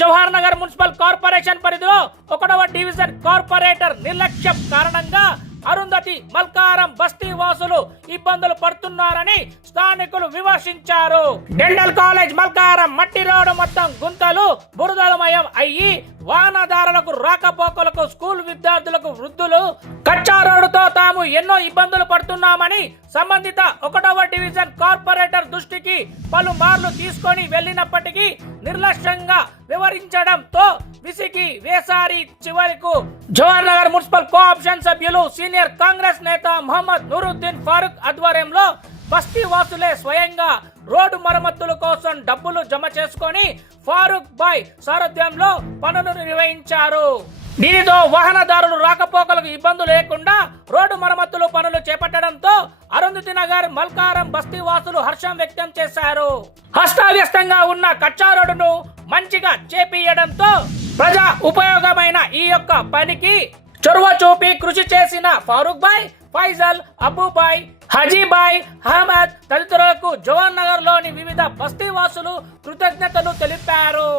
Jawahar Nagar municipal corporation పరిధిలో 1వ division corporator నిర్లక్ష్యం కారణంగా అరుంధతి మల్కారం బస్తీ వాసులు ఇబ్బందులు పడుతున్నారని స్థానికులు విమర్శించారు. డెంటల్ కాలేజ్ మల్కారం మట్టి రోడ్డు మొత్తం గుంతలు బురదలమయం అయ్యి వాహనదారులకు రాకపోకలకు స్కూల్ విద్యార్థులకు వృద్ధులు కచ్చా రోడ్డుతో తాము ఎన్నో ఇబ్బందులు పడుతున్నామని సంబంధిత 1వ డివిజన్ కార్పొరేటర్ దృష్టికి పలుమార్లు తీసుకొని వెళ్లినప్పటికీ నిర్లక్ష్యంగా వివరించడంతో విసిగి వేసారి చివరకు జవహర్ నగర్ మున్సిపల్ కోఆప్షన్ సభ్యులు సీనియర్ కాంగ్రెస్ నేత మహమ్మద్ నూరుద్దీన్ ఫారూక్ ఆధ్వర్యంలో బస్తీ వాసులే స్వయంగా రోడ్డు మరమ్మతుల కోసం డబ్బులు జమ చేసుకొని ఫారూక్ బాయ్ సారథ్యంలో పనులు నిర్వహించారు. దీనితో వాహనదారులు రాకపోకలకు ఇబ్బందులు లేకుండా రోడ్డు మరమ్మతులు పనులు చేపట్టడంతో అరుంధతి నగర్ మల్కారం బస్తీ వాసులు హర్షం వ్యక్తం చేశారు. అస్తవ్యస్తంగా ఉన్న కచ్చా రోడ్డును మంచిగా చేపియడంతో ప్రజా ఉపయోగమైన ఈ యొక్క పనికి చొరవ చూపి కృషి చేసిన ఫారూక్ బాయ్, ఫైజల్, అబూబాయ్, హజీబాయ్, అహ్మద్ తదితరులకు జవహర్ నగర్ లోని వివిధ బస్తీ వాసులు కృతజ్ఞతలు తెలిపారు.